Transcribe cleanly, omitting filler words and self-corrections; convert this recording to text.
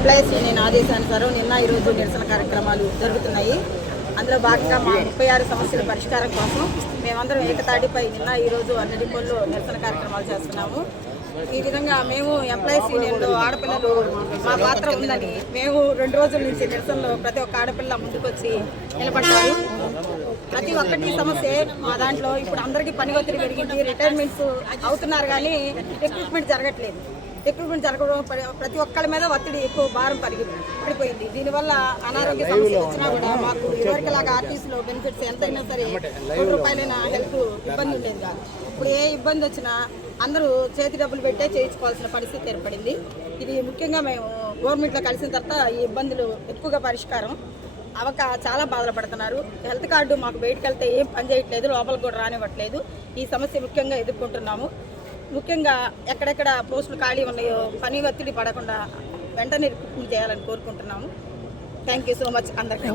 Employees union ఆదేశానుసారం నిన్న ఈరోజు నిరసన కార్యక్రమాలు జరుగుతున్నాయి. అందులో భాగంగా మా 36 సమస్యల పరిష్కారం కోసం మేమందరం ఏకతాటిపై నిన్న ఈరోజు అన్ని డిపోల్లో నిరసన కార్యక్రమాలు చేస్తున్నాము. ఈ విధంగా మేము ఎంప్లాయీస్ యూనియన్లో ఆడపిల్లలు మా పాత్ర ఉందని మేము 2 రోజుల నుంచి నిరసనలో ప్రతి ఒక్క ఆడపిల్ల ముందుకొచ్చి నిలబడ్డారు. ప్రతి ఒక్కటి సమస్య మా దాంట్లో ఇప్పుడు అందరికీ పని ఒత్తిడి పెరిగింది, రిటైర్మెంట్స్ అవుతున్నారు కానీ రిక్రూట్మెంట్ జరగట్లేదు. రిక్రూట్మెంట్ జరగడం ప్రతి ఒక్కరి మీద ఒత్తిడి ఎక్కువ భారం పడిపోయింది. దీనివల్ల అనారోగ్య సమస్యలు వచ్చినా కూడా మాకు ఇదివరకులాగా ఆర్టీసీలో బెనిఫిట్స్ ఎంతైనా సరే ₹100 హెల్త్ ఇబ్బంది ఉండేది కాదు. ఇప్పుడు ఏ ఇబ్బంది వచ్చినా అందరూ చేతి డబ్బులు పెట్టే చేయించుకోవాల్సిన పరిస్థితి ఏర్పడింది. ఇది ముఖ్యంగా మేము గవర్నమెంట్లో కలిసిన తర్వాత ఈ ఇబ్బందులు ఎక్కువగా పరిష్కారం అవక చాలా బాధలు పడుతున్నారు. హెల్త్ కార్డు మాకు బయటకు వెళ్తే ఏం పని చేయట్లేదు, లోపలికి కూడా రానివ్వట్లేదు. ఈ సమస్య ముఖ్యంగా ఎదుర్కొంటున్నాము. ముఖ్యంగా ఎక్కడెక్కడ పోస్టులు ఖాళీ ఉన్నాయో పని ఒత్తిడి పడకుండా వెంటనే రిక్రూట్మెంట్ చేయాలని కోరుకుంటున్నాము. థ్యాంక్ యూ సో మచ్ అందరికీ.